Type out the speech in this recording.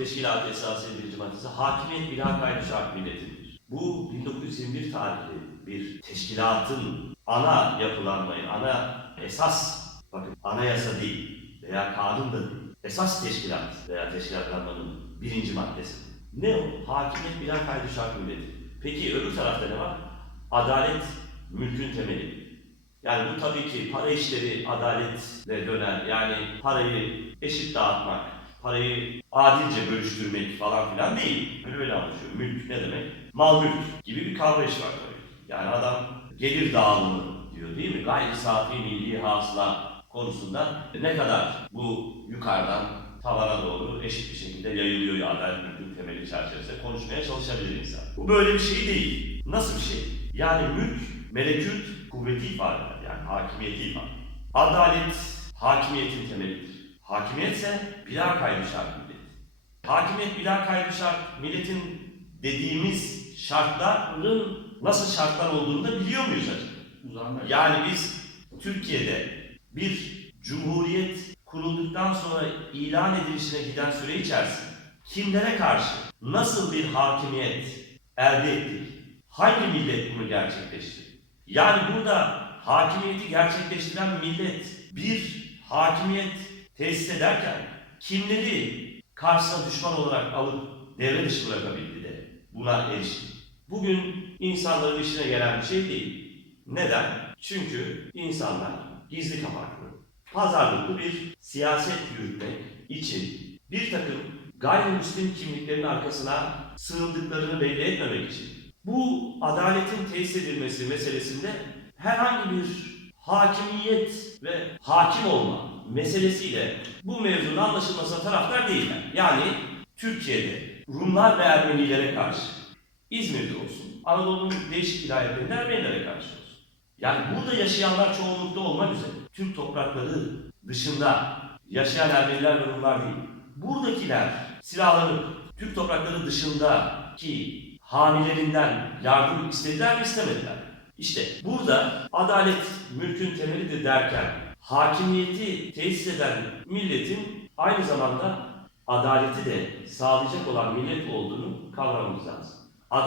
Teşkilat Esası birinci maddesi hakimiyet bila kaydı şart milletindir. Bu 1921 tarihli bir teşkilatın ana yapılanmayı, ana esas, bakın anayasa değil veya kanun da değil, esas teşkilat veya teşkilatlanmanın birinci maddesi. Ne o? Hakimiyet bila kaydı şart milleti. Peki öbür tarafta ne var? Adalet mülkün temeli. Yani bu tabii ki para işleri adaletle döner. Yani parayı eşit dağıtmak, parayı adilce bölüştürmek falan filan değil. Böyle öyle anlaşıyor. Mülk ne demek? Mal mülk gibi bir kavrayış var tabii. Yani adam gelir dağılımı diyor değil mi? Gayri safi milli hasıla konusunda ne kadar bu yukarıdan tavana doğru eşit bir şekilde yayılıyor ya adalet mülkün temeli çerçevesinde konuşmaya çalışabilir insan. Bu böyle bir şey değil. Nasıl bir şey? Yani mülk, melekut, kuvveti ifade eder. Yani hakimiyeti ifade eder. Adalet, hakimiyetin temelidir. Hakimiyet ise bila kaydı şart millet. Hakimiyet bila kaydı şart milletin dediğimiz şartların nasıl şartlar olduğunu da biliyor muyuz acaba? Uzanlar. Yani biz Türkiye'de bir cumhuriyet kurulduktan sonra ilan edilişine giden süre içerisinde kimlere karşı nasıl bir hakimiyet elde ettik? Hangi millet bunu gerçekleştirdi? Yani burada hakimiyeti gerçekleştiren millet bir hakimiyet tesis ederken kimleri karşısına düşman olarak alıp devre dışı bırakabildi de buna erişti? Bugün insanların işine gelen bir şey değil. Neden? Çünkü insanlar gizli kapaklı, pazarlıklı bir siyaset yürütmek için bir takım gayrimüslim kimliklerin arkasına sığındıklarını belli etmemek için bu adaletin tesis edilmesi meselesinde herhangi bir hakimiyet ve hakim olma meselesiyle bu mevzunun anlaşılmasına taraftar değiller. Yani Türkiye'de Rumlar ve Ermenilere karşı İzmir'de olsun, Anadolu'nun değişik vilayetlerinde Ermenilere karşı olsun. Yani burada yaşayanlar çoğunlukta olmak üzere Türk toprakları dışında yaşayan Ermeniler ve Rumlar değil. Buradakiler silahlanıp Türk toprakları dışındaki hanilerinden yardım istediler mi istemediler. İşte burada adalet mülkün temelidir derken hakimiyeti tesis eden milletin aynı zamanda adaleti de sağlayacak olan millet olduğunu kavramamız lazım.